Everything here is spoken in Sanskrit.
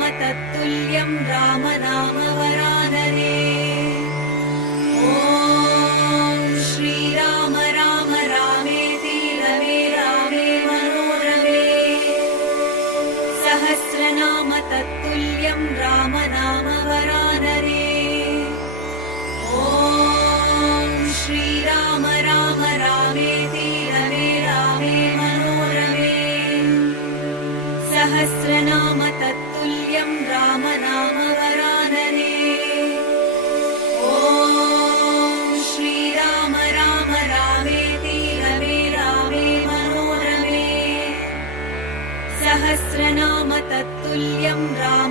सहस्रनाम तत्तुल्यं राम नाम वरानने। ॐ श्रीराम राम रामेति रमे रामे मनोरमे। सहस्रनाम तत्तुल्यं राम नाम वरानने। ॐ श्रीराम राम रामेति रमे रामे मनोरमे। सहस्रनाम तत्तुल्यं राम नाम वरानने। ॐ श्रीराम राम रामेति रमे रामे मनोरमे। सहस्रनाम तत्तुल्यं राम